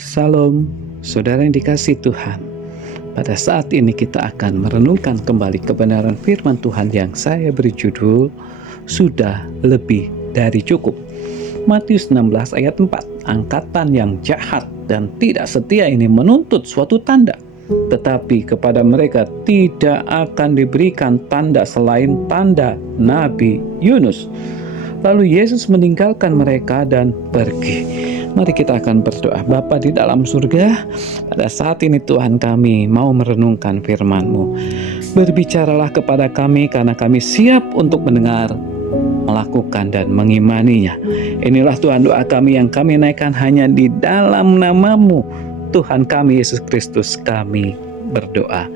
Salam, saudara yang dikasihi Tuhan. Pada saat ini kita akan merenungkan kembali kebenaran firman Tuhan yang saya beri judul Sudah Lebih Dari Cukup. Matius 16 ayat 4. Angkatan yang jahat dan tidak setia ini menuntut suatu tanda, tetapi kepada mereka tidak akan diberikan tanda selain tanda Nabi Yunus. Lalu Yesus meninggalkan mereka dan pergi. Mari kita akan berdoa. Bapa di dalam surga, pada saat ini Tuhan kami mau merenungkan firman-Mu. Berbicaralah kepada kami karena kami siap untuk mendengar, melakukan dan mengimaninya. Inilah Tuhan doa kami yang kami naikkan hanya di dalam nama-Mu. Tuhan kami Yesus Kristus kami berdoa.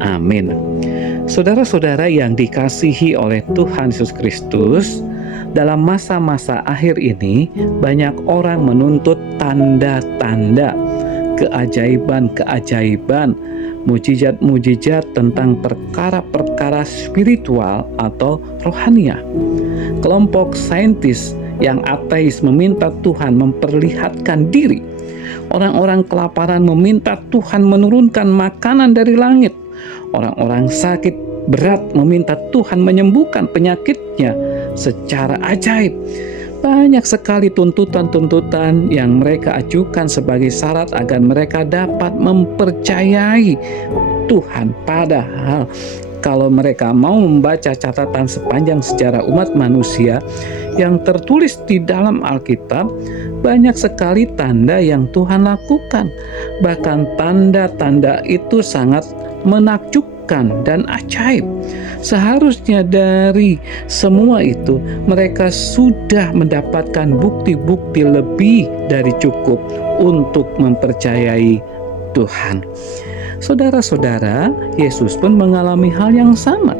Amin. Saudara-saudara yang dikasihi oleh Tuhan Yesus Kristus, dalam masa-masa akhir ini banyak orang menuntut tanda-tanda, keajaiban-keajaiban, mujizat-mujizat tentang perkara-perkara spiritual atau rohania. Kelompok saintis yang ateis meminta Tuhan memperlihatkan diri. Orang-orang kelaparan meminta Tuhan menurunkan makanan dari langit. Orang-orang sakit berat meminta Tuhan menyembuhkan penyakitnya secara ajaib. Banyak sekali tuntutan-tuntutan yang mereka ajukan sebagai syarat agar mereka dapat mempercayai Tuhan. Padahal kalau mereka mau membaca catatan sepanjang sejarah umat manusia yang tertulis di dalam Alkitab, banyak sekali tanda yang Tuhan lakukan. Bahkan tanda-tanda itu sangat menakjubkan dan ajaib. Seharusnya dari semua itu mereka sudah mendapatkan bukti-bukti lebih dari cukup untuk mempercayai Tuhan. Saudara-saudara, Yesus pun mengalami hal yang sama.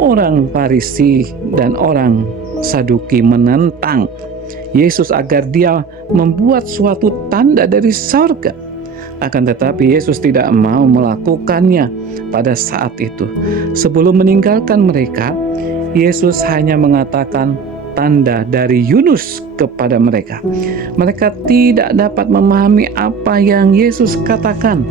Orang Farisi dan orang Saduki menentang Yesus agar dia membuat suatu tanda dari sorga. Akan tetapi Yesus tidak mau melakukannya pada saat itu. Sebelum meninggalkan mereka, Yesus hanya mengatakan tanda dari Yunus kepada mereka. Mereka tidak dapat memahami apa yang Yesus katakan.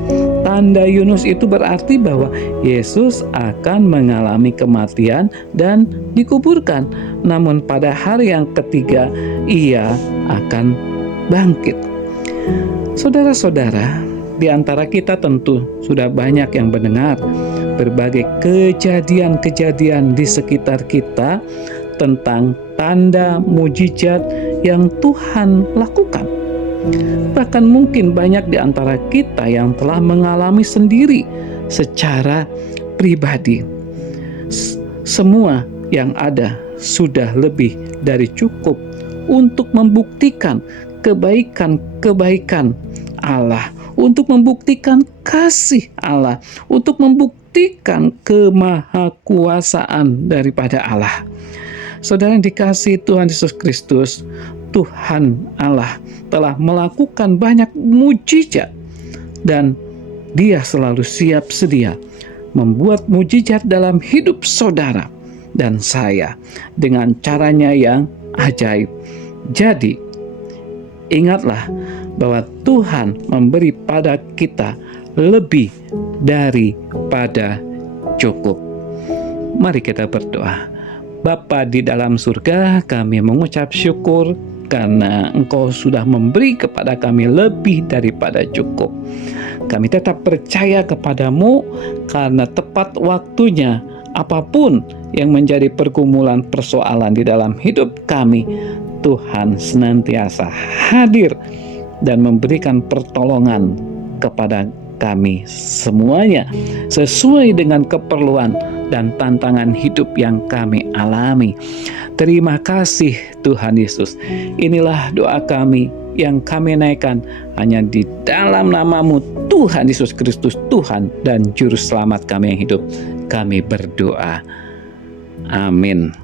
Tanda Yunus itu berarti bahwa Yesus akan mengalami kematian dan dikuburkan. Namun pada hari yang ketiga, ia akan bangkit. Saudara-saudara, di antara kita tentu sudah banyak yang mendengar berbagai kejadian-kejadian di sekitar kita tentang tanda mujizat yang Tuhan lakukan. Bahkan mungkin banyak di antara kita yang telah mengalami sendiri secara pribadi. Semua yang ada sudah lebih dari cukup untuk membuktikan kebaikan-kebaikan Allah, untuk membuktikan kasih Allah, untuk membuktikan kemahakuasaan daripada Allah. Saudara yang dikasihi Tuhan Yesus Kristus, Tuhan Allah telah melakukan banyak mujizat dan Dia selalu siap sedia membuat mujizat dalam hidup saudara dan saya dengan caranya yang ajaib. Jadi, ingatlah bahwa Tuhan memberi pada kita lebih daripada cukup. Mari kita berdoa. Bapa di dalam surga, kami mengucap syukur karena Engkau sudah memberi kepada kami lebih daripada cukup. Kami tetap percaya kepadamu karena tepat waktunya apapun yang menjadi pergumulan persoalan di dalam hidup kami, Tuhan senantiasa hadir dan memberikan pertolongan kepada kami semuanya sesuai dengan keperluan dan tantangan hidup yang kami alami. Terima kasih Tuhan Yesus. Inilah doa kami yang kami naikkan hanya di dalam nama-Mu Tuhan Yesus Kristus, Tuhan dan Juru Selamat kami yang hidup. Kami berdoa. Amin.